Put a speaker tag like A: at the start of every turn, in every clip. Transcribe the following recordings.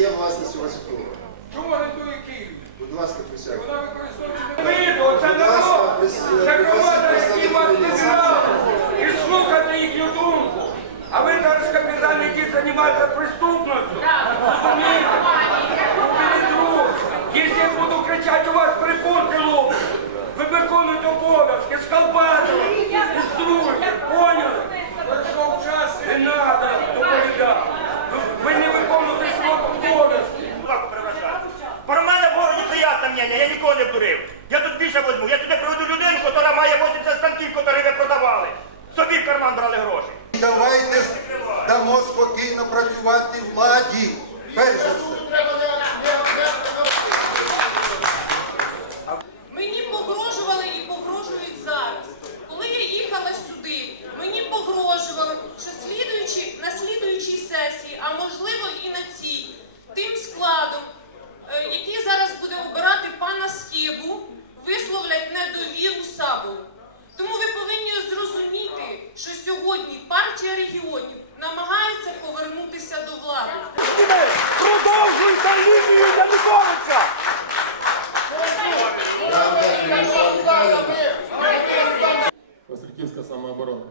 A: є власністю Васюкова.
B: Чому орендує Київ?
A: Будь ласка, присядьте.
B: Вона використовується не видно, це народ. Це команда, які вас не знали. І слухати їхню думку. А ви зараз капітан, займаєтеся займається
C: карман брали гроші.
D: Давайте дамо спокійно працювати владі. Перш за все.
E: Мені погрожували і погрожують зараз. Коли я їхала сюди, мені погрожували, що слідуючи на слідуючій сесії, а можливо і на цій, тим складом, е, який зараз буде обирати пана Скибу, висловлять недовіру САБу. Тому ви повинні зрозуміти, що сьогодні партія регіонів намагається повернутися до влади.
B: Продовжуйте лінію Януковича!
F: Васильківська самооборона.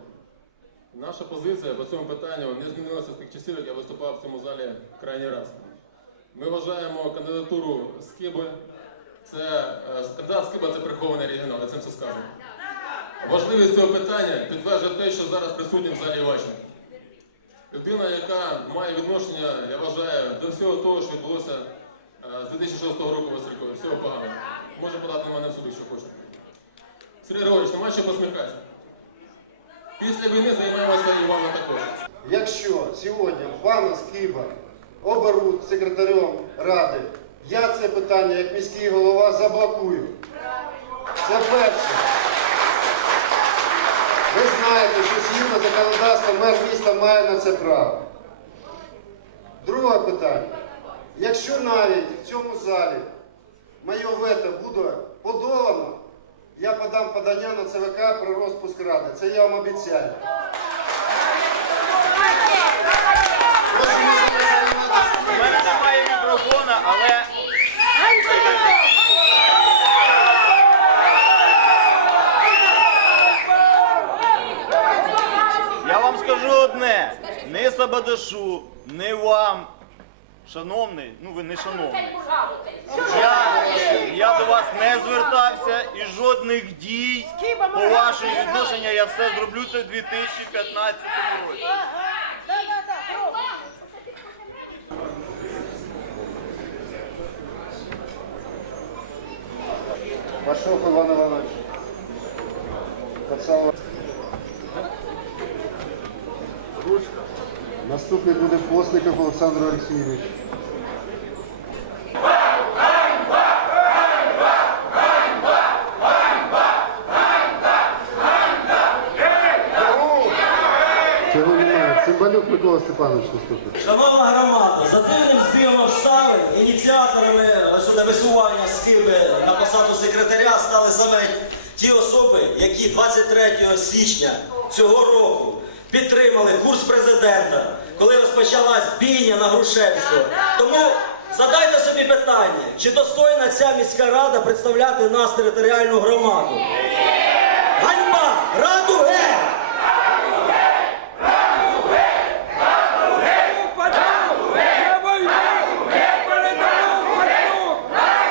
F: Наша позиція по цьому питанню не змінилася з тих часів, як я виступав в цьому залі крайній раз. Ми вважаємо кандидатуру Скиби. Це е, кандидат Скиба це прихований регіонал, я цим все сказано. Важливість цього питання підтверджує те, що зараз присутній в залі Іваченко. Людина, яка має відношення, я вважаю, до всього того, що відбулося е, з 2006 року Василькові. Всього поганого. Може подати на мене в суд, якщо хоче. Сергій Григорович, нема що посміхатися. Після війни займаємося вами також.
A: Якщо сьогодні пана Скиба оберуть секретарем ради, я це питання як міський голова заблокую. Це перше. Знаєте, що згідно законодавства мер міста має на це право. Друге питання. Якщо навіть в цьому залі моє вето буде подолано, я подам подання на ЦВК про розпуск ради. Це я вам обіцяю.
C: У мене немає мікрофона, але я вам скажу одне: не Сабадашу, не вам. Шановний, ну ви не шановний. Я, я до вас не звертався і жодних дій по вашому відношенню я все зроблю це в 2015 році.
A: Пашов Іван Іванович. Наступний буде Постников Олександр Олексійович. Цимбалюк Микола Степанович наступний.
G: Шановна громада, за дивним збігом обставин ініціаторами висування скиби на посаду секретаря стали саме ті особи, які 23 січня цього року підтримали курс президента, коли розпочалась бійня на Грушевського. Тому задайте собі питання, чи достойна ця міська рада представляти нас територіальну громаду? Ганьба! Раду геть!
B: Я войну! Я передаю войну!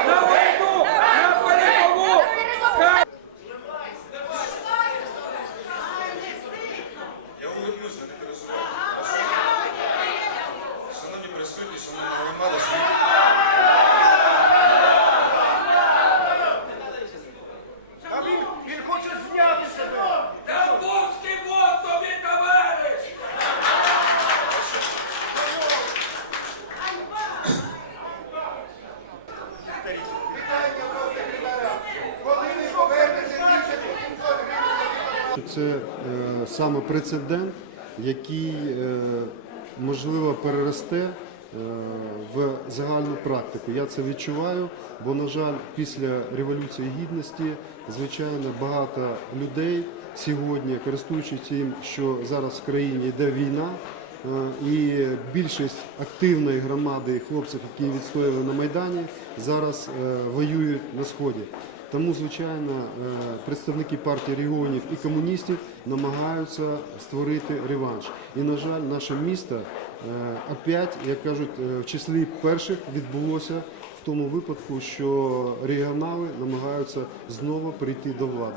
B: На войну! На передову!
H: Я улиплюся, не переживайте. Шановні присутні, шановна громада, шановні!
A: Це е, саме прецедент, який е, можливо переросте е, в загальну практику. Я це відчуваю, бо, на жаль, після Революції Гідності, звичайно, багато людей сьогодні, користуючись тим, що зараз в країні йде війна, і більшість активної громади хлопців, які відстояли на Майдані, зараз е, воюють на Сході. Тому, звичайно, е, представники партії регіонів і комуністів намагаються створити реванш. І, на жаль, наше місто е, опять, як кажуть, е, в числі перших відбулося в тому випадку, що регіонали намагаються знову прийти до влади.